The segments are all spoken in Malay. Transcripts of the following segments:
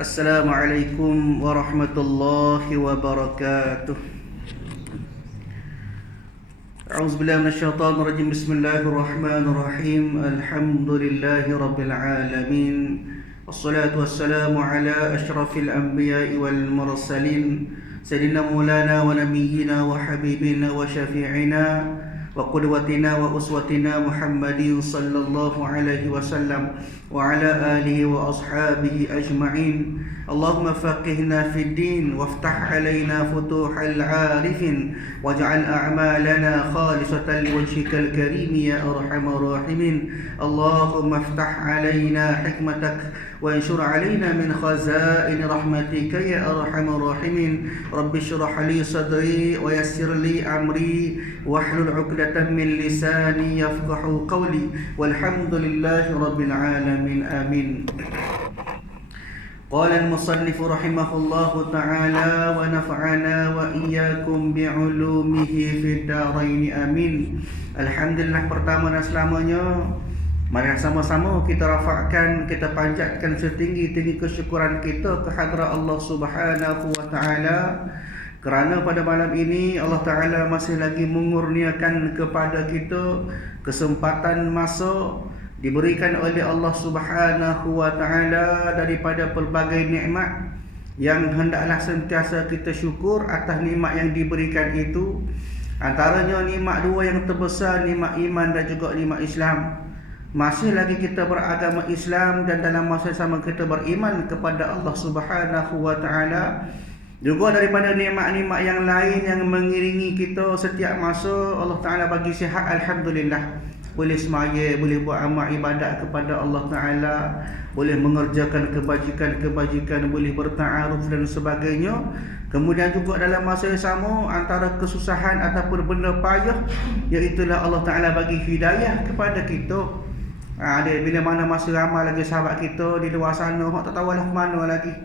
Assalamualaikum warahmatullahi wabarakatuh. A'udzubillahi minasyaitonir rajim. Bismillahirrahmanirrahim. Alhamdulillahi rabbil alamin. Wassalatu wassalamu ala asyrafil anbiya'i wal mursalin sayyidina maulana wa nabiyyina wa habibina wa syafi'ina wa qudwatina wa uswatina Muhammadin sallallahu alaihi wasallam wa ala alihi wa ashabihi ajma'in. Allahumma faqihna fid din waftah alaina futuhal arifin waj'al a'malana khalisatan liwajhikal karim ya arhamar rahimin. Allahumma iftah alaina hikmatak wa anshur alaina min khazain rahmatika ya arhamar rahimin. Rabbi shrah li sadri wa yassir li amri wahlul 'uqdatam min lisani yafqahu qawli walhamdulillahi rabbil alamin. Amin. Qala al-musannif rahimahullahu ta'ala wa nafa'ana wa iyyakum bi'ulumihi fid dharain amin. Alhamdulillah, pertama dan selamanya mari sama-sama kita rafa'kan, kita panjatkan setinggi-tinggi kesyukuran kita ke hadrat Allah Subhanahu wa taala, kerana pada malam ini Allah Ta'ala masih lagi mengurniakan kepada kita kesempatan masa diberikan oleh Allah Subhanahu wa taala daripada pelbagai nikmat yang hendaklah sentiasa kita syukur atas nikmat yang diberikan itu. Antaranya nikmat dua yang terbesar, nikmat iman dan juga nikmat Islam. Masih lagi kita beragama Islam dan dalam masa yang sama kita beriman kepada Allah Subhanahu wa taala. Juga daripada nikmat-nikmat yang lain yang mengiringi kita setiap masa, Allah Ta'ala bagi sihat, alhamdulillah. Boleh semaya, boleh buat amal ibadat kepada Allah Ta'ala, boleh mengerjakan kebajikan-kebajikan, boleh berta'aruf dan sebagainya. Kemudian juga dalam masa yang sama, antara kesusahan ataupun benda payah, iaitulah Allah Ta'ala bagi hidayah kepada kita. Bila mana masa ramai lagi sahabat kita di luar sana, tak tahu lah ke mana lagi.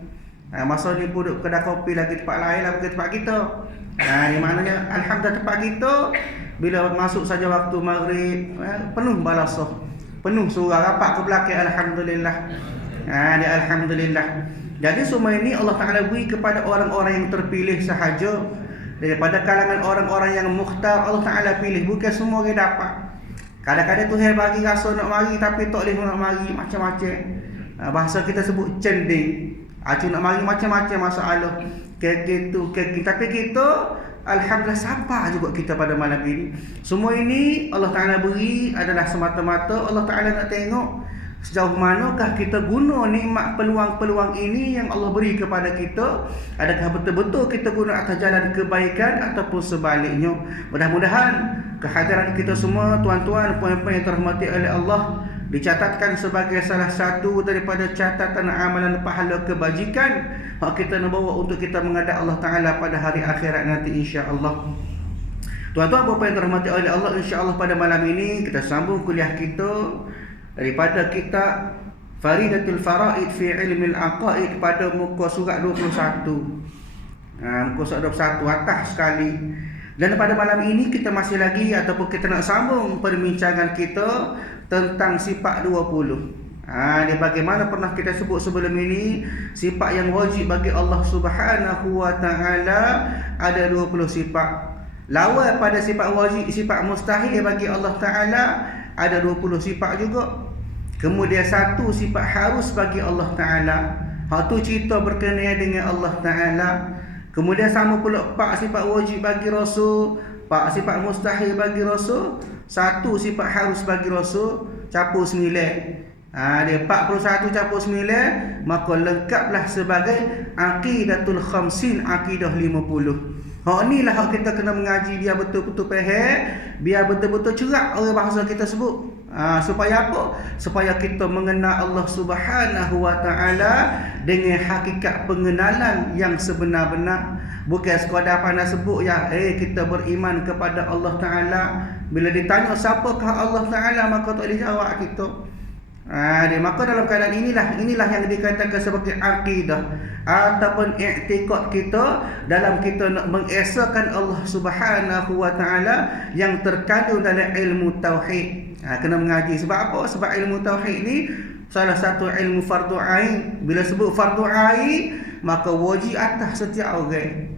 Masa ni pun duduk kedai kopi lagi tempat lain lah, bukan tempat kita. Di mananya alhamdulillah tempat kita, bila masuk saja waktu maghrib, penuh balasah, penuh surah rapat ke belakang, alhamdulillah. Dia alhamdulillah. Jadi semua ini Allah Ta'ala beri kepada orang-orang yang terpilih sahaja. Daripada kalangan orang-orang yang mukhtar, Allah Ta'ala pilih, bukan semua orang dapat. Kadang-kadang Tuhan bagi rasa nak mari tapi tak boleh nak mari, macam-macam. Bahasa kita sebut cending. Nak mari macam-macam masalah. Tapi kita alhamdulillah sabar juga kita pada malam ini. Semua ini Allah Ta'ala beri adalah semata-mata Allah Ta'ala nak tengok sejauh manakah kita guna nikmat peluang-peluang ini yang Allah beri kepada kita. Adakah betul-betul kita guna atas jalan kebaikan ataupun sebaliknya. Mudah-mudahan kehadiran kita semua, tuan-tuan, puan-puan yang terhormati oleh Allah, dicatatkan sebagai salah satu daripada catatan amalan pahala kebajikan yang kita nak bawa untuk kita menghadap Allah Ta'ala pada hari akhirat nanti, insya-Allah. Tuan-tuan, bapa yang terhormati oleh Allah, insya-Allah pada malam ini kita sambung kuliah kita daripada kitab Faridatul Faraid fi Ilmil Aqaid pada muka surat 21. Muka surat 21 atas sekali. Dan pada malam ini kita masih lagi ataupun kita nak sambung perbincangan kita tentang sifat 20. Dia bagaimana pernah kita sebut sebelum ini, sifat yang wajib bagi Allah Subhanahu wa taala ada 20 sifat. Lawan pada sifat wajib, sifat mustahil bagi Allah Ta'ala ada 20 sifat juga. Kemudian satu sifat harus bagi Allah Ta'ala, hak tu cerita berkenaan dengan Allah Ta'ala. Kemudian sama pula 4 sifat wajib bagi Rasul, 4 sifat mustahil bagi Rasul, satu sifat harus bagi Rasul, capur 9. Dia 41 capur 9, maka lengkaplah sebagai aqidatul khamsin, akidah 50. Hak inilah hak kita kena mengaji biar betul-betul faham, biar betul-betul cerak orang bahasa kita sebut. Supaya apa? Supaya kita mengenal Allah Subhanahu wa taala dengan hakikat pengenalan yang sebenar-benar. Bukan sekadar pandai sebut ya, kita beriman kepada Allah Ta'ala. Bila ditanya siapakah Allah Ta'ala, maka tak boleh jawab kita. Maka dalam keadaan inilah yang dikatakan sebagai akidah ataupun i'tikad kita dalam kita nak mengesahkan Allah Subhanahu wa taala yang terkandung dalam ilmu tauhid. Kena mengaji sebab apa? Sebab ilmu tauhid ni salah satu ilmu fardu ain. Bila sebut fardu ain, maka wajib atas setiap orang.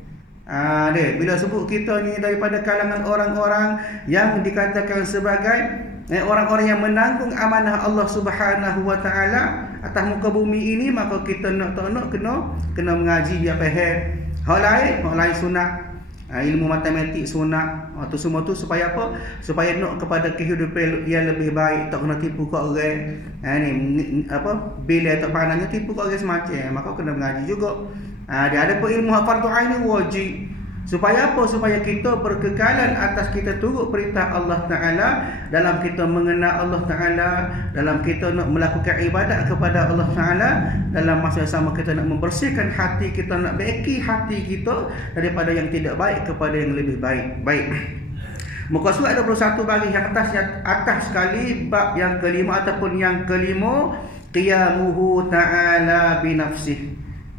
Bila sebut kita ni daripada kalangan orang-orang yang dikatakan sebagai orang-orang yang menanggung amanah Allah Subhanahu wa taala atas muka bumi ini, maka kita nak tak nak kena mengaji biar faham. Hal lain sunat. Ilmu matematik sunat. Tu semua tu supaya apa? Supaya nak kepada kehidupan yang lebih baik, tak kena tipu kat orang. Ni apa? Bila tak pandangnya tipu kat orang semacam, maka kena mengaji juga. Dia ada pun ilmu fardu ain ni wajib. Supaya apa? Supaya kita berkekalan atas kita turut perintah Allah Ta'ala, dalam kita mengenal Allah Ta'ala, dalam kita nak melakukan ibadat kepada Allah Ta'ala, dalam masa yang sama kita nak membersihkan hati kita, nak baiki hati kita daripada yang tidak baik kepada yang lebih baik. Baik. Muka surat 21 baris yang atas sekali, bab yang kelima ataupun yang kelima, qiyamuhu ta'ala binafsih.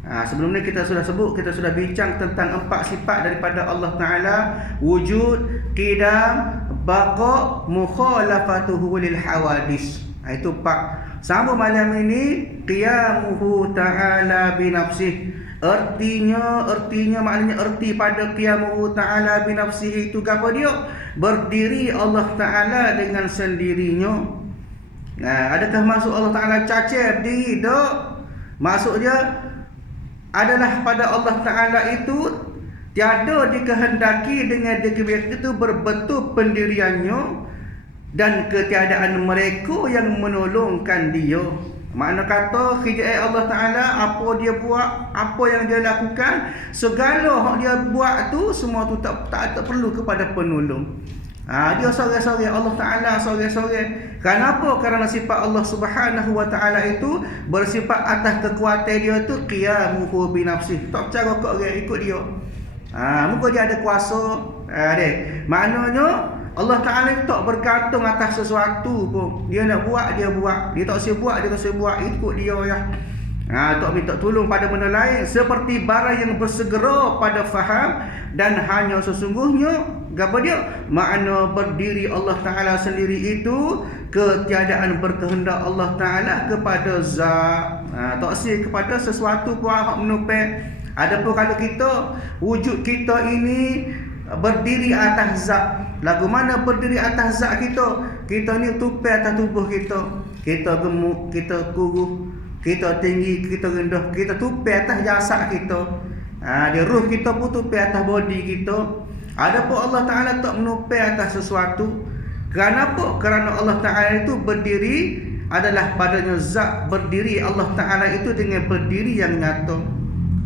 Sebelum ni kita sudah sebut, kita sudah bincang tentang 4 sifat daripada Allah Ta'ala: wujud, qidam, baqa, mukhalafatuhu lil hawadis. Itu 4. Sambung malam ini, qiyamuhu ta'ala binafsih. Artinya maknanya erti pada qiyamuhu ta'ala binafsih itu apa dia? Berdiri Allah Ta'ala dengan sendirinya. Adakah maksud Allah Ta'ala cacat berdiri? Tak. Maksud dia adalah pada Allah Ta'ala itu tiada dikehendaki dengan itu berbetul pendiriannya dan ketiadaan mereka yang menolongkan dia. Makna kata kerjaan Allah Ta'ala, apa dia buat, apa yang dia lakukan, segala yang dia buat tu semua tu tak perlu kepada penolong. Dia seorang-seorang, Allah Ta'ala seorang-seorang. Kenapa? Kerana sifat Allah Subhanahu wa taala itu bersifat atas kekuatan dia tu qiyamuhu binafsih. Tak cara kau orang ikut dia. Muka dia ada kuasa. Maknanya Allah Ta'ala tak bergantung atas sesuatu pun. Dia nak buat, dia buat. Dia tak buat, dia tak buat. Ikut dia ya. Tak minta tolong pada benda lain, seperti barang yang bersegera pada faham, dan hanya sesungguhnya apa dia? Makna berdiri Allah Ta'ala sendiri itu ketiadaan berkehendak Allah Ta'ala kepada zat. Taksir kepada sesuatu pun menopeng. Adapun kalau kita, wujud kita ini berdiri atas zat. Lagu mana berdiri atas zat kita? Kita ni tupai atas tubuh kita. Kita gemuk, kita kurus, kita tinggi, kita rendah, kita tupai atas jasad kita. Dia ruh kita pun tupai atas body kita. Adapun Allah Ta'ala tak menupai atas sesuatu. Kenapa? Kerana Allah Ta'ala itu berdiri adalah padanya zat berdiri Allah Ta'ala itu dengan berdiri yang nyata.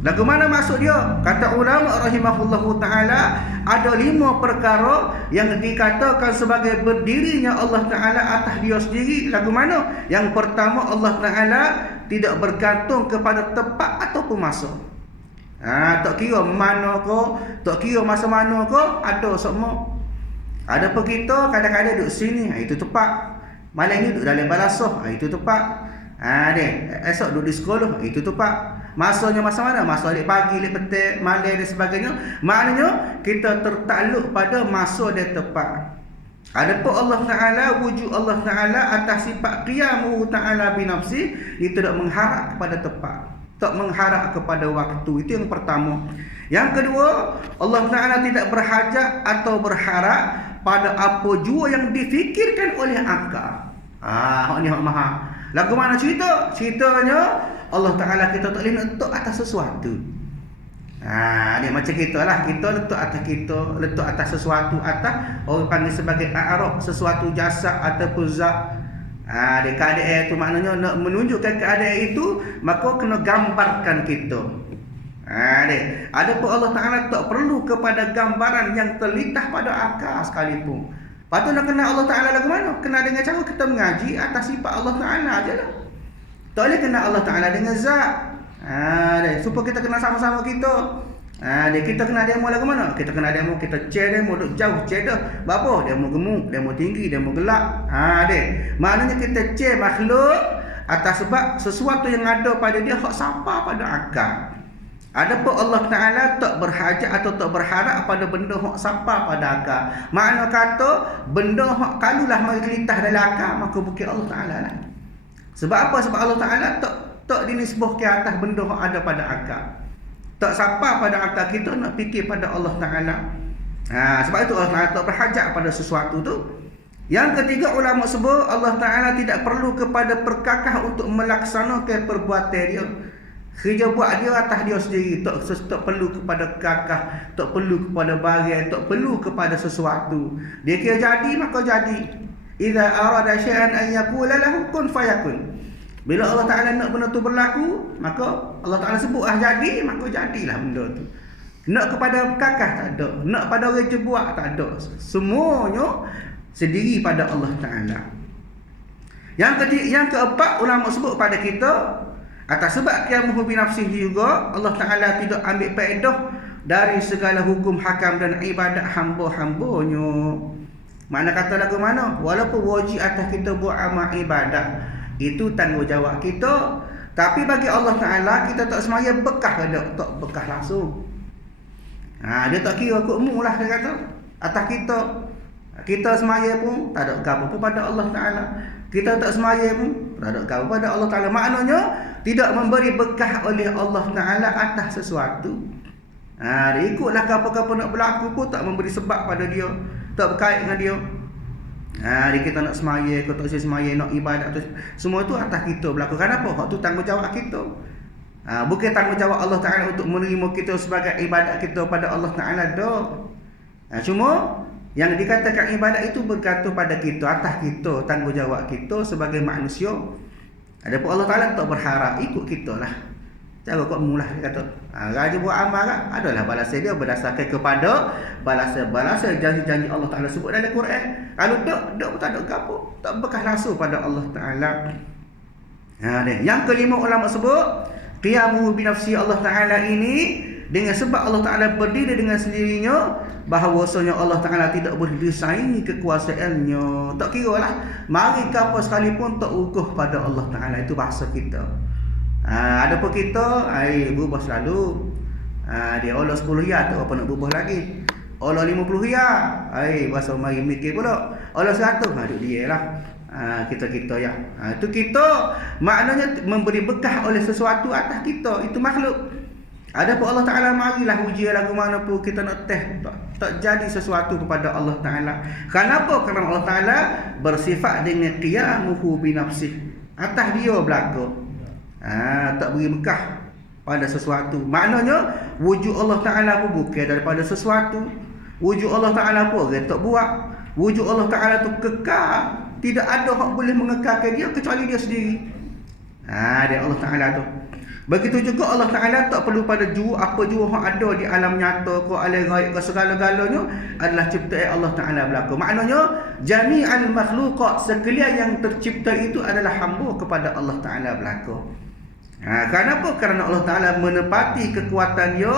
Lagu mana maksud dia? Kata ulama rahimahullahu ta'ala, ada 5 perkara yang dikatakan sebagai berdirinya Allah Ta'ala atas dia sendiri. Lagu mana? Yang pertama, Allah Ta'ala tidak bergantung kepada tempat ataupun masa. Tak kira mana kau, tak kira masa mana kau, ada semua. Ada pun kita kadang-kadang duduk sini, itu tempat. Malam ni duduk dalam balasah, itu tempat. Esok duduk di sekolah, itu tempat. Masanya masa mana? Masa alik pagi, alik petang, malam dan sebagainya. Maknanya kita tertakluk pada masa dan tempat. Adapun Allah Ta'ala, wujud Allah Ta'ala atas sifat qiyamuhu ta'ala binafsi, dia tidak mengharap kepada tempat, tak mengharap kepada waktu. Itu yang pertama. Yang kedua, Allah Ta'ala tidak berhajat atau berharap pada apa jua yang difikirkan oleh akal. Ini hak maha. Lagu mana cerita? Ceritanya Allah Ta'ala kita tak boleh letak atas sesuatu. Dia macam kita lah. Kita letak atas kita, letak atas sesuatu, atas orang panggil sebagai a'rab, sesuatu jasad ataupun zat. Dia keadaan itu maknanya nak menunjukkan keadaan itu, maka kena gambarkan kita. Adapun Allah Ta'ala tak perlu kepada gambaran yang terlintas pada akal sekalipun. Patut nak kenal Allah Ta'ala lagu mana? Kenal dengan cara kita mengaji atas sifat Allah Ta'ala aja lah. Tak boleh kenal Allah Ta'ala dengan zat. Supaya kita kenal sama-sama kita. Kita kenal dia mau lagu mana? Kita kenal dia mau, kita cek dia mau duduk jauh, cek dah. Apa? Dia mau gemuk, dia mau tinggi, dia mau gelap. Maknanya kita cek makhluk atas sebab sesuatu yang ada pada dia hak sapa pada akal. Adapun Allah Ta'ala tak berhajat atau tak berharap pada benda hak sapa pada akal. Makna kata benda hak kalulah mari kelitah dalam akal, maka bukan Allah Ta'ala lah. Sebab apa? Sebab Allah Ta'ala tak dinisbah ke atas benda yang ada pada akal. Tak sapa pada akal kita nak fikir pada Allah Ta'ala. Sebab itu Allah Ta'ala tak berhajat pada sesuatu tu. Yang ketiga, ulama sebut Allah Ta'ala tidak perlu kepada perkakah untuk melaksanakan perbuatan dia. Kerja buat dia atas dia sendiri. Tak perlu kepada kakah, tak perlu kepada barang, tak perlu kepada sesuatu. Dia kira jadi maka jadi. Idza arada syai'an an yaqula lahu kun fayakun. Bila Allah Ta'ala nak benda tu berlaku, maka Allah Ta'ala sebut jadi, maka jadilah benda tu. Nak kepada kakah tak ada, nak pada orang buat tak ada. Semuanya sendiri pada Allah Ta'ala. Yang keempat, ulama sebut pada kita, atas sebab qiyamuhu bi nafsihi juga, Allah Ta'ala tidak ambil faedah dari segala hukum hakam dan ibadat hamba-hambanya. Mana kata lagu mana? Walaupun wajib atas kita buat amal ibadat, itu tanggungjawab kita. Tapi bagi Allah Ta'ala, kita tak semaya bekah ke tak bekah langsung. Dia tak kira hukmu lah, dia kata atas kita. Kita semaya pun tak ada apa pun pada Allah Ta'ala. Kita tak semaya pun tak ada apa pada Allah Ta'ala. Maknanya tidak memberi bekah oleh Allah Ta'ala atas sesuatu. Dia ikutlah apa-apa nak berlaku pun tak memberi sebab pada dia, tak berkait dengan dia. Kita nak semaya, kita tak semaya, nak ibadat tu, semua tu atas kita berlaku. Kenapa? Hak tu tanggungjawab kita. Bukan tanggungjawab Allah Ta'ala untuk menerima kita sebagai ibadat kita pada Allah Ta'ala dah. Cuma yang dikatakan ibadat itu bergantung pada kita, atas kita, tanggungjawab kita sebagai manusia. Adapun Allah Ta'ala tak berharap, ikut kita lah. Cara kau mula dia kata, raja buat amal kan, adalah balasan dia berdasarkan kepada balasan janji-janji Allah Ta'ala sebut dalam Quran. Kalau tak pun tak ada apa, tak bekas langsung pada Allah Ta'ala. Yang kelima, ulama sebut qiyamuhu bi nafsi Allah Ta'ala ini, dengan sebab Allah Ta'ala berdiri dengan sendirinya, bahawasanya Allah Ta'ala tidak boleh disaingi kekuasaannya. Tak kira lah, mari ke apa sekalipun tak ukuh pada Allah Ta'ala. Itu bahasa kita. Adapun kita berubah selalu. Dia Allah 10 riyal tak apa nak berubah lagi. Allah 50 riyal bahasa mari mikir pula. Allah 100 duduk dia lah. Kita ya. Itu kita maknanya memberi bekah oleh sesuatu atas kita. Itu makhluk. Adapun Allah Ta'ala, marilah ujian lagu mana pun kita nak tak jadi sesuatu kepada Allah Ta'ala. Kenapa? Kerana Allah Ta'ala bersifat dengan qiyamuhu bi nafsih, atas dia berlaku. Tak beri bekah pada sesuatu. Maknanya wujud Allah Ta'ala pun bukan daripada sesuatu. Wujud Allah Ta'ala pun orang tak buat. Wujud Allah Ta'ala tu kekal. Tidak ada yang boleh mengekalkan dia kecuali dia sendiri. Dia Allah Ta'ala tu. Begitu juga Allah Ta'ala tak perlu pada apa jua yang ada di alam nyata ke alam gaib ke segala-galanya adalah ciptaan Allah Ta'ala berlaku. Maknanya jami'al makhluqat, sekalian yang tercipta itu adalah hamba kepada Allah Ta'ala berlaku. Kenapa? Kerana Allah Ta'ala menepati kekuatan dia,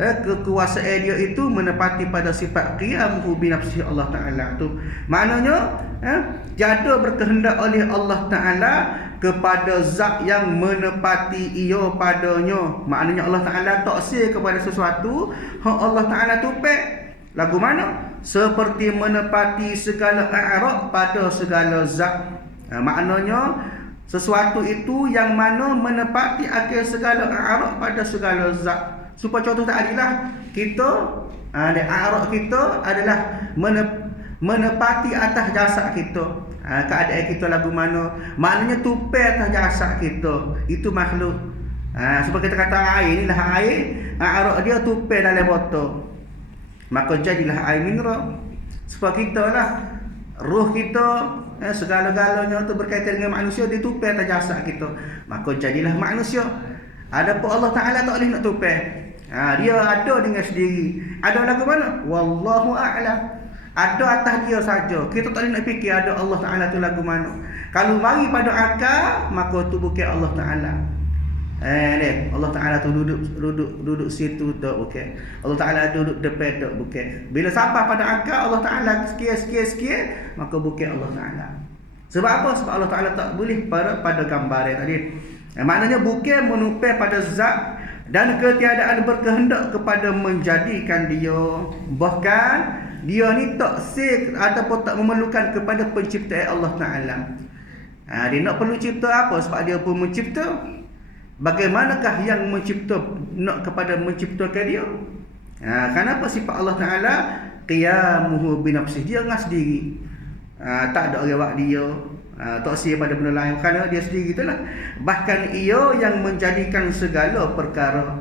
kekuasaan dia itu menepati pada sifat qiyamuhu bi nafsihi Allah Ta'ala tu. Maknanya jada berkehendak oleh Allah Ta'ala kepada zat yang menepati ia padanya. Maknanya Allah Ta'ala taksir kepada sesuatu yang Allah Ta'ala tupik. Lagu mana? Seperti menepati segala a'rab pada segala zat. Maknanya sesuatu itu yang mana menepati akhir segala a'rab pada segala zat. Supaya contoh tadi lah, kita a'rab kita adalah menepati atas jasad kita. Keadaan kita lagu mana, maknanya tupai atas jasad kita. Itu makhluk. Supaya kita kata air ni lah air, a'rab dia tupai dalam botol, maka jadilah air mineral. Supaya kita lah, roh kita, segala-galanya tu berkaitan dengan manusia, dia tupai atas jasad kita, maka jadilah manusia. Adapun Allah Ta'ala tak boleh nak tupai. Dia ada dengan sendiri. Ada lagu mana? Wallahu a'lam. Ada atas dia saja. Kita tak boleh nak fikir ada Allah Ta'ala tu lagu mana. Kalau mari pada akal, maka tu bukan Allah Ta'ala. Allah Ta'ala tu duduk situ tak bukan. Allah Ta'ala duduk depan tak bukan. Bila sampai pada akal Allah Ta'ala sekian, maka bukan Allah Ta'ala. Sebab apa? Sebab Allah Ta'ala tak boleh pada gambar tadi. Maknanya bukan menupai pada zat dan ketiadaan berkehendak kepada menjadikan dia. Bahkan dia ni tak sik ataupun tak memerlukan kepada penciptaan Allah Ta'ala. Dia nak perlu cipta apa? Sebab dia pun mencipta. Bagaimanakah yang mencipta nak kepada menciptakan dia? Kenapa sifat Allah Ta'ala qiyamuhu binafsih, dia dengan sendiri. Tak ada orang buat dia, tak sia pada benda lain, kerana dia sendiri itulah. Bahkan ia yang menjadikan segala perkara,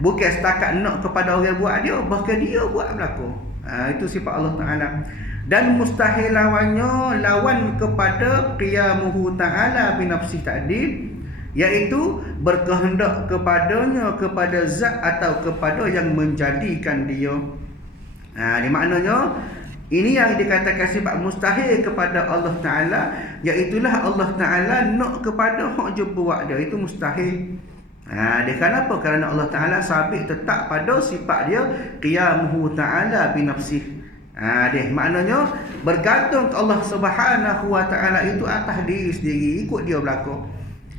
bukan setakat nak kepada orang buat dia, bahkan dia buat berlaku. Itu sifat Allah Ta'ala. Dan mustahil lawan kepada qiyamuhu ta'ala binafsih tadi, iaitu berkehendak kepadanya, kepada zat atau kepada yang menjadikan dia. Ini maknanya, ini yang dikatakan sifat mustahil kepada Allah Ta'ala, iaitulah Allah Ta'ala nak kepada hak je buat dia, itu mustahil. Dia kenapa? Kerana Allah Ta'ala sabit tetap pada sifat dia qiyamuhu ta'ala binafsih. Dia maknanya bergantung ke Allah Subhanahu wa Ta'ala itu atas diri sendiri, ikut dia berlaku.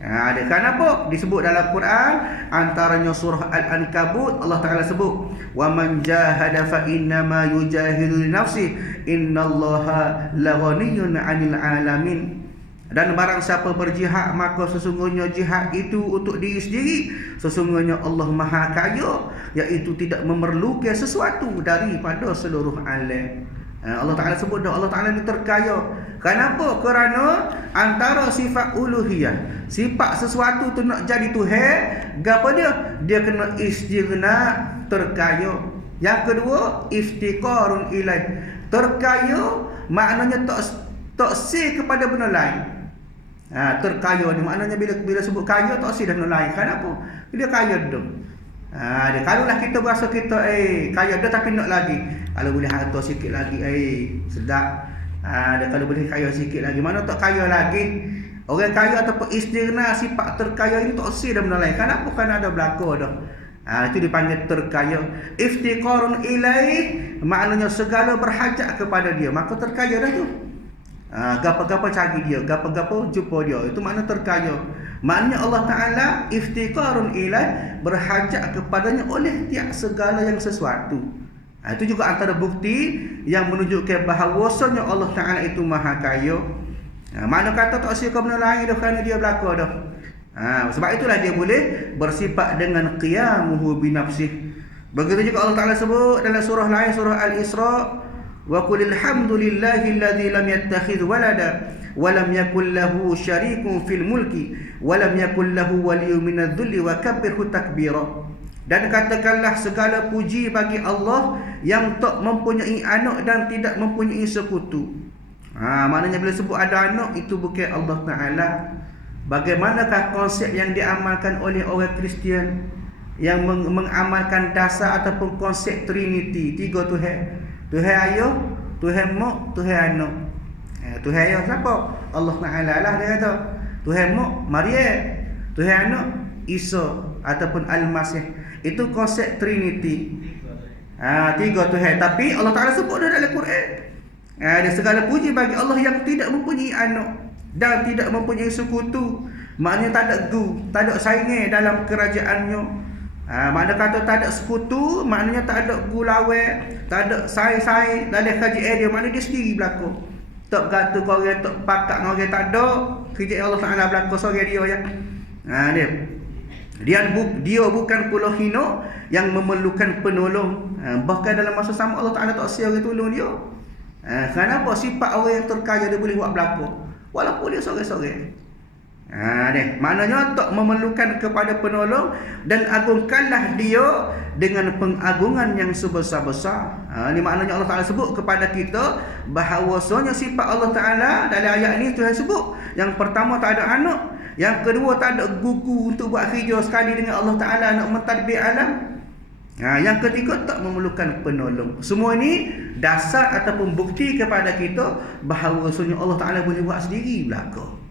Dia kenapa disebut dalam Quran, antaranya surah Al-Ankabut, Allah Ta'ala sebut wa man jahada fa inna ma yujahidu li nafsi innallaha laghaniyyun 'anil 'alamin. Dan barang siapa berjihad, maka sesungguhnya jihad itu untuk diri sendiri. Sesungguhnya Allah Maha Kaya, iaitu tidak memerlukan sesuatu daripada seluruh alam. Allah Ta'ala sebut dah, Allah Ta'ala ni terkaya. Kenapa? Kerana antara sifat uluhiyah, sifat sesuatu tu nak jadi Tuhan, gapo dia? Dia kena istighna, terkaya. Yang kedua, iftiqarun ilaih. Terkaya maknanya tak si kepada benda lain. Terkaya ni maknanya bila sebut kaya tak si dah benda lain. Kenapa? Dia kaya dah. Dia kalaulah kita berasa kita kaya dah tapi nak lagi. Kalau boleh harta sikit lagi, sedap. Dia kalau boleh kaya sikit lagi, mana tak kaya lagi. Orang kaya ataupun istighna, sifat terkaya ini tak si dah benda lain. Kenapa? Kerana ada belaka dah. Itu dipanggil terkaya. Iftiqarun ilaih maknanya segala berhajat kepada dia, maka terkaya dah tu. Gapa-gapa cari dia, gapa-gapa jumpa dia, itu makna terkaya. Maknanya Allah Ta'ala iftiqarun ilaih, berhajat kepadanya oleh tiap segala yang sesuatu. Itu juga antara bukti yang menunjukkan bahawasanya Allah Ta'ala itu Maha Kaya. Makna kata tak sia benda lain dah, kerana dia belaka dah. Sebab itulah dia boleh bersifat dengan qiyamuhu binafsih. Begitu juga Allah Ta'ala sebut dalam surah lain, surah Al-Isra, wa qulil hamdulillahi alladzi lam yattakhidh walada wa lam yakul lahu syarikun fil mulki wa lam yakul lahu waliyyun minadh dhulli wa kabbirhu takbira. Dan katakanlah segala puji bagi Allah yang tak mempunyai anak dan tidak mempunyai sekutu. Maknanya bila sebut ada anak, itu bukan Allah Ta'ala. Bagaimanakah konsep yang diamalkan oleh orang Kristian yang mengamalkan dasar ataupun konsep Trinity, tiga Tuhan. Tuhan ayah, Tuhan mak, Tuhan anak. Tuhan ayah siapa? Allah Ta'ala lah dia kata. Tuhan mak Maryam, Tuhan anak Isa ataupun Al-Masih. Itu konsep Trinity. Tiga Tuhan. Tapi Allah Ta'ala sebut dah dalam Quran. Dia segala puji bagi Allah yang tidak mempunyai anak dan tidak mempunyai sekutu. Maknanya tak ada tak ada saingan dalam kerajaannya. Makna kata tak ada sekutu, maknanya tak ada gulawek, tak ada saing-saing dalam kerajaan dia, maknanya dia sendiri berlaku. Tak berkata kau orang, tak pakat dengan orang, tak ada. Kerajaan Allah Ta'ala berlaku seorang dia ya. Dia bukan pula hina yang memerlukan penolong. Bahkan dalam masa sama Allah Ta'ala tak sia orang tolong dia. Kenapa? Sifat orang yang terkaya dia boleh buat berlaku walaupun dia seorang-seorang. Maknanya tak memerlukan kepada penolong, dan agungkanlah dia dengan pengagungan yang sebesar-besar. Ini maknanya Allah Ta'ala sebut kepada kita bahawasanya sifat Allah Ta'ala dalam ayat ini Tuhan sebut. Yang pertama tak ada anak, yang kedua tak ada gugu untuk buat kerja sekali dengan Allah Ta'ala nak mentadbir alam. Yang ketiga tak memerlukan penolong. Semua ini dasar ataupun bukti kepada kita bahawasanya Allah Ta'ala boleh buat sendiri belaka.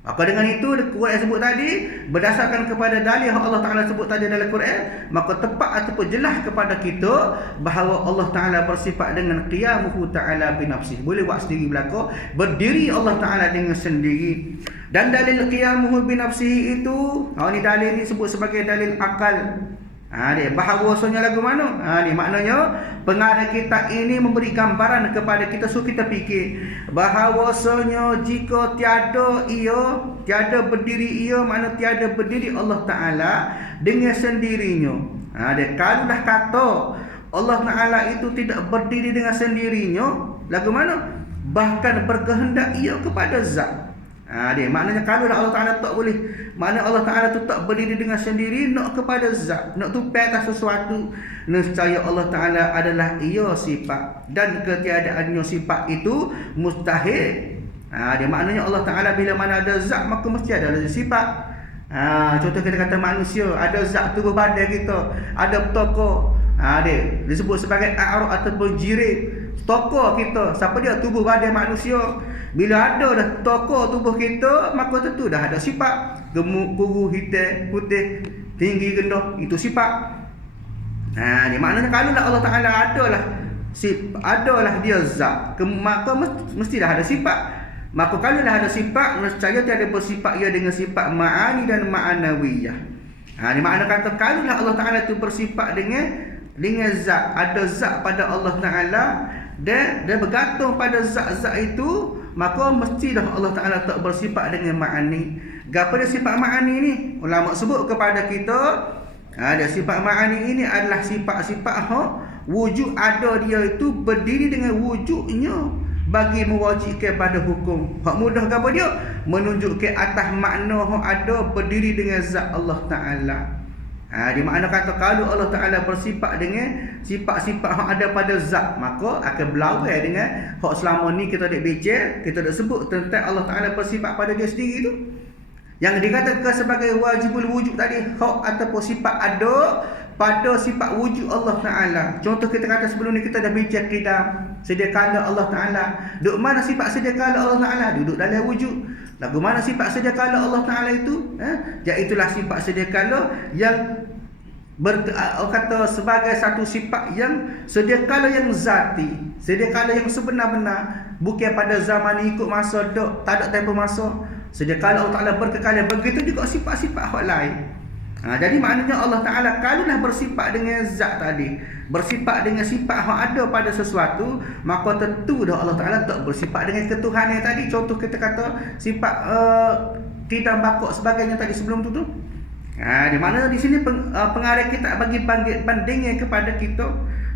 Maka dengan itu Quran sebut tadi, berdasarkan kepada dalil yang Allah Ta'ala sebut tadi dalam Quran, maka tepat ataupun jelas kepada kita bahawa Allah Ta'ala bersifat dengan qiyamuhu ta'ala binafsih, boleh buat sendiri belaka, berdiri Allah Ta'ala dengan sendiri. Dan dalil qiyamuhu binafsih itu, ini dalil ini sebut sebagai dalil akal. Dia bahawasanya lagu mana? Ni maknanya pengarang kitab ini memberi gambaran kepada kita, so kita fikir bahawasanya jika tiada berdiri makna tiada berdiri Allah Taala dengan sendirinya. Dia kalaulah kata Allah Taala itu tidak berdiri dengan sendirinya, lagu mana? Bahkan berkehendak ia kepada zat. Dia maknanya kalau Allah Taala tak boleh, makna Allah Taala tu tak berdiri dengan sendiri, nak kepada zat, nak tupai atas sesuatu, nescaya Allah Taala adalah ia sifat dan ketiadaannya sifat itu mustahil. Dia maknanya Allah Taala bila mana ada zat maka mesti ada sifat. Contoh kita kata manusia, ada zat tubuh badan kita, ada toko. Dia disebut sebagai a'raq ataupun jirid. Toko kita, siapa dia? Tubuh badan manusia. Bila ada dah toko tubuh kita, maka tentu dah ada sifat. Gemuk, kuru, hitam, putih, tinggi, rendah, itu sifat. Dia maknanya kalau Allah Taala adalah dia zat, maka mestilah ada sifat. Maka kalau dah ada sifat, nescaya tiada bersifat ia dengan sifat ma'ani dan ma'anawiyah. Ini makna kata kalau Allah Taala itu bersifat dengan zat, ada zat pada Allah Taala, dia bergantung pada zat-zat itu, maka mestilah Allah Taala tak bersifat dengan ma'ani. Gapo dia sifat ma'ani ni? Ulama sebut kepada kita, ada sifat ma'ani ini adalah sifat-sifat wujud ada dia itu berdiri dengan wujudnya bagi mewajibkan pada hukum. Hak mudah gapo dia? Menunjuk ke atas makna ada berdiri dengan zat Allah Taala. Di makna kata kalau Allah Taala bersifat dengan sifat-sifat yang ada pada zat, maka akan berlawan dengan hak selama ni kita dak bincang, kita dak sebut tentang Allah Taala bersifat pada dia sendiri tu. Yang dikatakan sebagai wajibul wujud tadi, hak ataupun sifat ada pada sifat wujud Allah Taala. Contoh kita kata sebelum ni kita dah bincang qidam, sedia kala Allah Taala. Duk mana sifat sedia kala Allah Taala? Duduk dalam wujud. Lagu mana sifat sedia kala Allah Taala itu? Iaitulah sifat sedia kala yang kata sebagai satu sifat yang sedia kala yang zati, sedia kala yang sebenar-benar, bukan pada zaman ikut masa tak ada tempoh masa. Sedia kala Allah Taala berkekalan, begitu juga sifat-sifat hak lain. Jadi maknanya Allah Taala kalaulah bersifat dengan zat tadi, bersifat dengan sifat yang ada pada sesuatu, maka tentu dah Allah Taala tak bersifat dengan ketuhanan tadi. Contoh kita kata sifat tidak bakok sebagainya tadi sebelum tu. Di mana di sini pengarang kita bagi bandingnya kepada kita.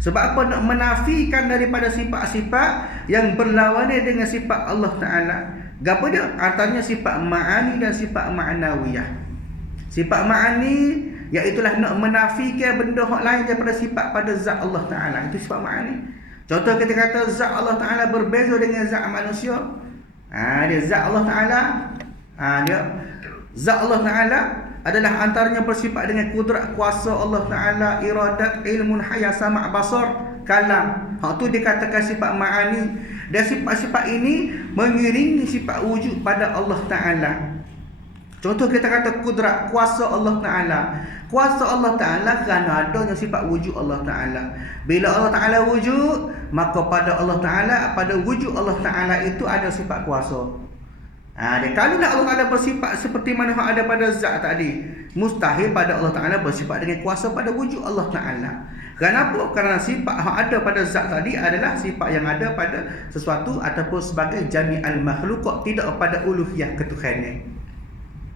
Sebab apa? Nak menafikan daripada sifat-sifat yang berlawanan dengan sifat Allah Taala. Gapo dia? Artinya sifat ma'ani dan sifat ma'nawiyah. Sifat ma'ani iaitulah nak menafikan benda hak lain daripada sifat pada zat Allah Taala. Itu sifat ma'ani. Contoh kita kata zat Allah Taala berbeza dengan zat manusia. Dia zat Allah Taala. Dia zat Allah Taala adalah antaranya bersifat dengan kudrat kuasa Allah Taala, iradat, ilmun, haya, sama', basar, kalam. Hak tu dikatakan sifat ma'ani. Dan sifat-sifat ini mengiringi sifat wujud pada Allah Taala. Contoh kita kata kudrat, kuasa Allah Taala. Kuasa Allah Taala kerana adanya sifat wujud Allah Taala. Bila Allah Taala wujud, maka pada Allah Taala, pada wujud Allah Taala itu ada sifat kuasa. Kalau Allah Taala bersifat seperti mana yang ada pada zat tadi, mustahil pada Allah Taala bersifat dengan kuasa pada wujud Allah Taala. Kenapa? Kerana sifat yang ada pada zat tadi adalah sifat yang ada pada sesuatu ataupun sebagai jami'al makhluqat, tidak pada uluhiyah ketuhanan.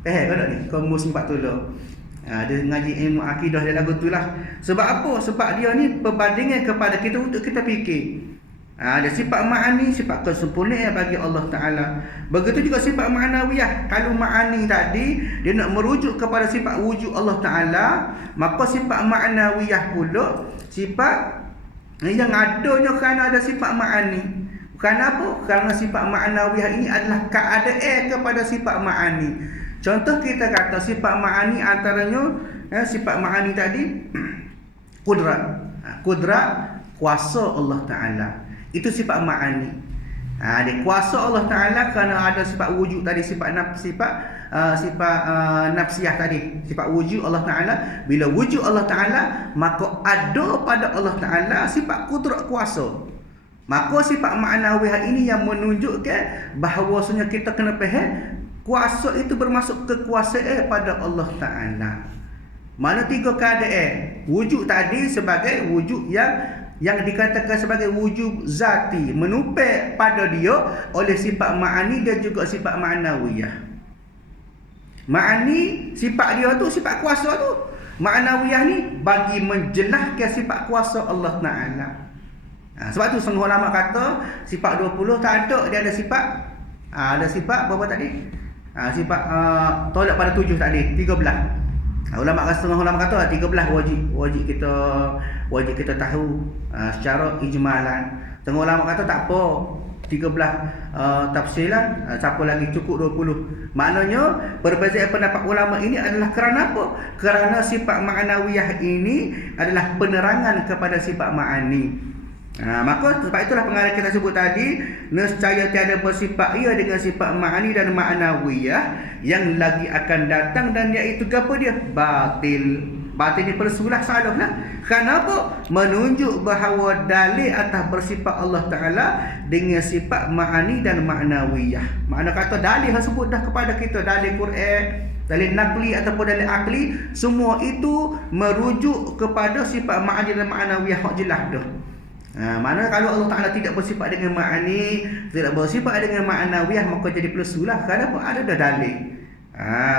Faham ke tak ni? Kau mesti sempat tolong. Dia ngaji ilmu akidah dia lagu tu lah. Sebab apa? Sebab dia ni perbandingan kepada kita untuk kita fikir. Ada sifat ma'ani, sifat kesempurnaan bagi Allah Ta'ala. Begitu juga sifat ma'nawiyah. Kalau ma'ani tadi, dia nak merujuk kepada sifat wujud Allah Ta'ala, maka sifat ma'nawiyah pula sifat yang adanya kerana ada sifat ma'ani. Kerana apa? Kerana sifat ma'nawiyah ini adalah keadaan kepada sifat ma'ani. Contoh kita kata sifat ma'ani antaranya, sifat ma'ani tadi kudrat. Kudrat, kuasa Allah Ta'ala. Itu sifat ma'ani. Dia kuasa Allah Ta'ala kerana ada sifat wujud tadi, sifat nafsiyah tadi, sifat wujud Allah Ta'ala. Bila wujud Allah Ta'ala, maka ada pada Allah Ta'ala sifat kudrat kuasa. Maka sifat ma'nawiyah ini yang menunjukkan bahawasanya kita kena faham kuasa itu bermaksud kekuasaan pada Allah Ta'ala. Mana 3 keadaan. Wujud tadi sebagai wujud yang dikatakan sebagai wujud zati, menupik pada dia oleh sifat ma'ani dan juga sifat ma'nawiyah. Ma'ani sifat dia tu sifat kuasa tu. Ma'nawiyah ni bagi menjelaskan sifat kuasa Allah Taala. Sebab tu setengah ulama kata sifat 20 tak ada, dia ada sifat ada sifat berapa tadi? Sifat tolak pada 7 tadi, 13. Setengah ulama kata 13 wajib kita tahu secara ijmalan. Setengah ulama kata tak apa, 13 tafsiran, siapa lagi cukup 20. Maknanya perbezaan pendapat ulama ini adalah kerana apa? Kerana sifat ma'nawiyah ini adalah penerangan kepada sifat ma'ani. Maka sebab itulah pengarang kita sebut tadi, nescaya tiada bersifat ia dengan sifat ma'ani dan ma'nawiyah yang lagi akan datang, dan iaitu apa dia? Batil. Batil ni persulah salah lah. Kenapa? Menunjuk bahawa dalil atas bersifat Allah Ta'ala dengan sifat ma'ani dan ma'nawiyah. Makna kata dalil yang sebut dah kepada kita, dalil Quran, dalil nakli ataupun dalil akli, semua itu merujuk kepada sifat ma'ani dan ma'nawiyah hak jelas dah. Mana kalau Allah Ta'ala tidak bersifat dengan ma'ani, tidak bersifat dengan ma'nawiyah, maka jadi plesulah. Kenapa? Ada dah dalil.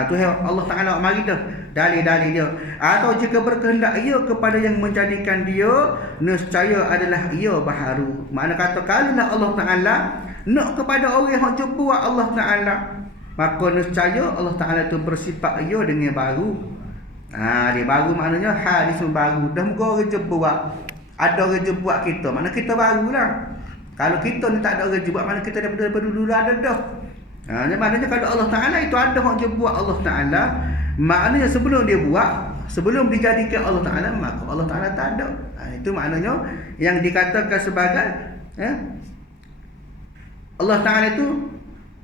Tu Allah Ta'ala mari dah dalil-dalil dia. Atau jika berkehendak ia kepada yang menjadikan dia, nescaya adalah ia baharu. Makna kata kalau Allah Ta'ala nak kepada orang yang jumpa Allah Ta'ala, maka nescaya Allah Ta'ala tu bersifat ia dengan baru. Dia baru maknanya hadis baru. Dah muka orang jumpa, ada orang jumpa kita, makna kita barulah. Kalau kita ni tak ada orang jumpa, makna kita daripada dulu ada dah. Maknanya kalau Allah Ta'ala itu ada orang jumpa Allah Ta'ala, maknanya sebelum dia buat, sebelum dijadikan Allah Ta'ala, maka Allah Ta'ala tak ada. Itu maknanya yang dikatakan sebagai Allah Ta'ala itu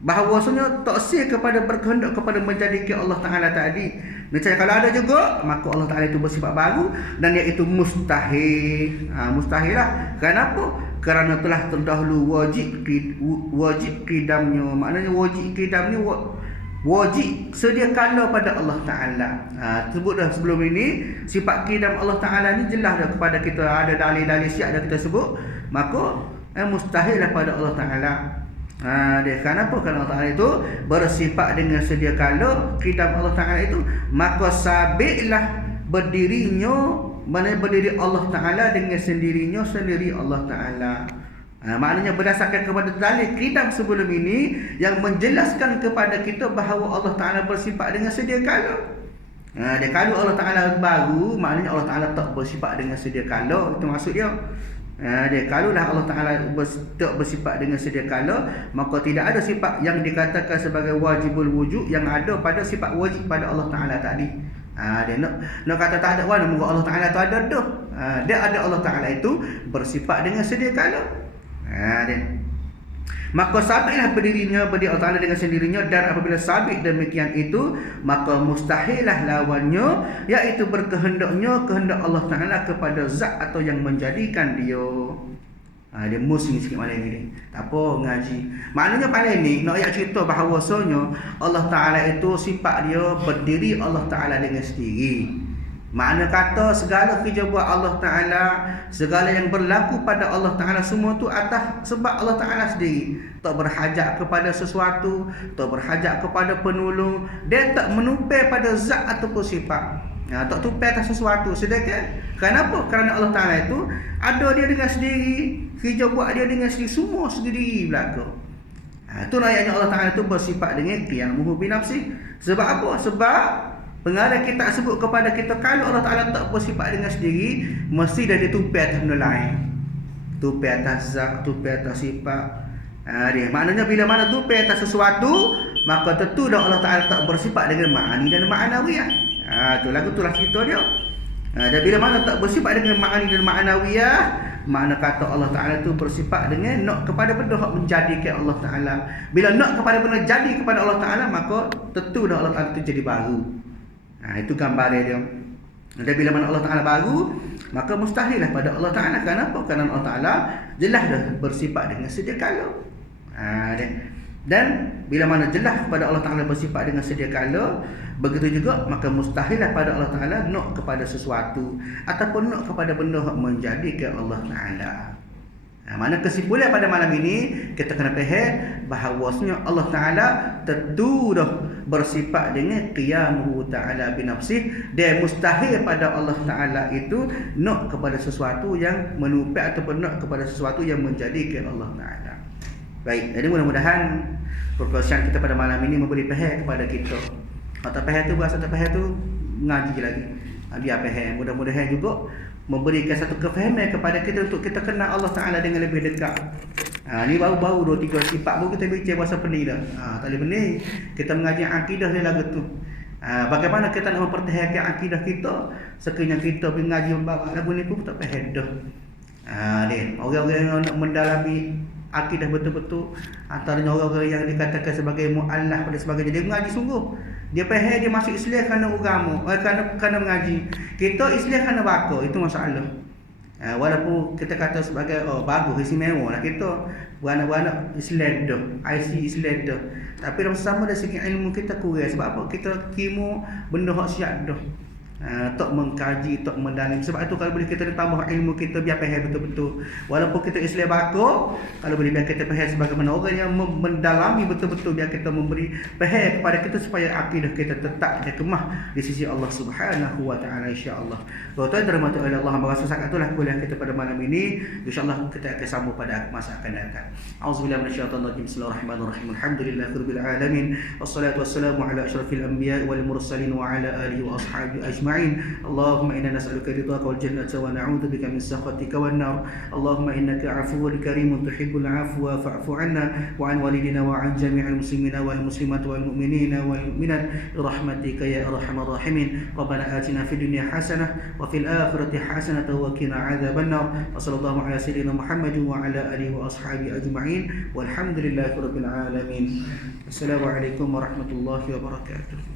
bahawasanya taksir kepada berkehendak kepada menjadikan Allah Ta'ala tadi. Nescaya kalau ada juga, maka Allah Ta'ala itu bersifat baru, dan iaitu mustahil. Mustahil lah. Kenapa? Kerana telah terdahulu wajib qidamnya. Maknanya wajib qidam ni wajib sedia kala pada Allah Ta'ala. Sebut dah sebelum ini, sifat qidam Allah Ta'ala ni jelas dah kepada kita, ada dalil-dalil siap dah kita sebut. Maka mustahil lah pada Allah Ta'ala. Kenapa? Kerana Allah Ta'ala itu bersifat dengan sedia kala, qidam Allah Ta'ala itu, maka sabitlah berdirinya, mana berdiri Allah Ta'ala dengan sendirinya sendiri Allah Ta'ala. Maknanya berdasarkan kepada dalil qidam sebelum ini yang menjelaskan kepada kita bahawa Allah Ta'ala bersifat dengan sedia kala. Dia kalau Allah Ta'ala baru, maknanya Allah Ta'ala tak bersifat dengan sedia kala. Itu maksud dia. Dia kalaulah Allah Ta'ala tak bersifat dengan sedia kala, maka tidak ada sifat yang dikatakan sebagai wajibul wujud yang ada pada sifat wajib pada Allah Ta'ala tadi. Dia nak kata tak ada, mana muka Allah Ta'ala tu ada dah. Dia ada, Allah Ta'ala itu bersifat dengan sedia kala. Maka sabitlah berdirinya berdiri Allah Ta'ala dengan sendirinya, dan apabila sabit demikian itu, maka mustahillah lawannya, iaitu berkehendaknya kehendak Allah Ta'ala kepada zat atau yang menjadikan dia. Dia musing sikit malam ni. Tak apa ngaji. Maknanya paling ni nak ayat cerita bahawasanya Allah Ta'ala itu sifat dia berdiri Allah Ta'ala dengan sendiri. Makna kata segala kerja buat Allah Ta'ala, segala yang berlaku pada Allah Ta'ala, semua tu atas sebab Allah Ta'ala sendiri. Tak berhajat kepada sesuatu, tak berhajat kepada penolong. Dia tak menupai pada zat ataupun sifat. Tak tupai atas sesuatu. Sedangkan kenapa? Kerana Allah Ta'ala itu ada dia dengan sendiri, kerja buat dia dengan sendiri, semua sendiri berlaku. Itu ayatnya Allah Ta'ala itu bersifat dengan qiyamuhu binafsi. Sebab apa? Sebab pengarang kita sebut kepada kita, kalau Allah Ta'ala tak bersifat dengan sendiri, mesti dah ditupai atas benda lain. Tupai atas zat, tupai atas sifat. Maknanya bila mana tupai atas sesuatu, maka tentu dah Allah Ta'ala tak bersifat dengan ma'ani dan ma'nawiyah. Tu lagu tu lah cerita dia. Dan bila mana tak bersifat dengan ma'ani dan ma'nawiyah, makna kata Allah Ta'ala tu bersifat dengan nak kepada benda yang menjadikan Allah Ta'ala. Bila nak kepada benda jadi kepada Allah Ta'ala, maka tentu dah Allah Ta'ala tu jadi baru. Itu gambar dia. Dan bila mana Allah Ta'ala baru, maka mustahil lah pada Allah Ta'ala. Kenapa? Kerana Allah Ta'ala jelas dah bersifat dengan sedia kala. Dan bila mana jelas kepada Allah Ta'ala bersifat dengan sedia kala, begitu juga maka mustahillah pada Allah Ta'ala nak kepada sesuatu ataupun nak kepada benda yang menjadikan Allah Ta'ala. Mana kesimpulan pada malam ini, kita kena faham bahawasanya Allah Ta'ala tentu dah bersifat dengan qiyamuhu ta'ala binafsih, dan mustahil pada Allah Ta'ala itu nak kepada sesuatu yang menupai ataupun nak kepada sesuatu yang menjadikan Allah Ta'ala. Baik, jadi mudah-mudahan perkongsian kita pada malam ini memberi faham kepada kita. Kalau tak faham tu, berasa tak faham tu, ngaji lagi. Biar faham. Mudah-mudahan juga memberikan satu kefahaman kepada kita untuk kita kenal Allah Ta'ala dengan lebih dekat. Ni baru-baru 2-3 sifat baru kita bincang bahasa pening dah. Tak boleh pening. Kita mengaji akidah dia lagu tu. Bagaimana kita nak mempertahankan akidah kita sekiranya kita pergi ngaji membawa lagu ni pun tak faham dah. Ni orang-orang yang nak mendalami akidah betul-betul, antaranya orang-orang yang dikatakan sebagai mu'allaf dan sebagainya, dia mengaji sungguh, dia faham, dia masuk Islam kerana agama, kerana mengaji. Kita Islam kerana bakar, itu masalah. Walaupun kita kata sebagai bagus, istimewa lah kita beranak-beranak Islam dah, IC Islam dah, tapi dalam sama dari segi ilmu kita kurang. Sebab apa? Kita kimu benda hak siap dah, tak mengkaji, tak mendalam. Sebab itu kalau boleh kita tambah ilmu kita biar faham betul-betul. Walaupun kita Islam bakar, kalau boleh biar kita faham sebagaimana orang yang mendalami betul-betul, biar kita memberi faham kepada kita supaya akidah kita tetap kemah di sisi Allah Subhanahu wa taala, insya-Allah. Tuan-tuan dirahmati oleh Allah, merasa sangat itulah kuliah kita pada malam ini. Insya-Allah kita akan sambung pada masa akan datang. Auzubillahi minasyaitonir rajim. Bismillahirrahmanirrahim. Alhamdulillahirabbil alamin. Wassalatu wassalamu ala asyrafil anbiya'i wal mursalin wa ala alihi wa ashabihi ajma'in. اللهم إنا نسألك رضاك والجنة ونعوذ بك من سخطك والنار. اللهم إنك عفو كريم تحب العفو فاعف عنا وعن والدنا وعن جميع المسلمين والمسلمات والمؤمنين والمؤمنات برحمتك يا أرحم الراحمين. ربنا آتنا في الدنيا حسنة وفي الآخرة حسنة وقنا عذاب النار. وصلى الله على سيدنا محمد وعلى آله وأصحابه أجمعين والحمد لله رب العالمين. السلام عليكم ورحمة الله وبركاته.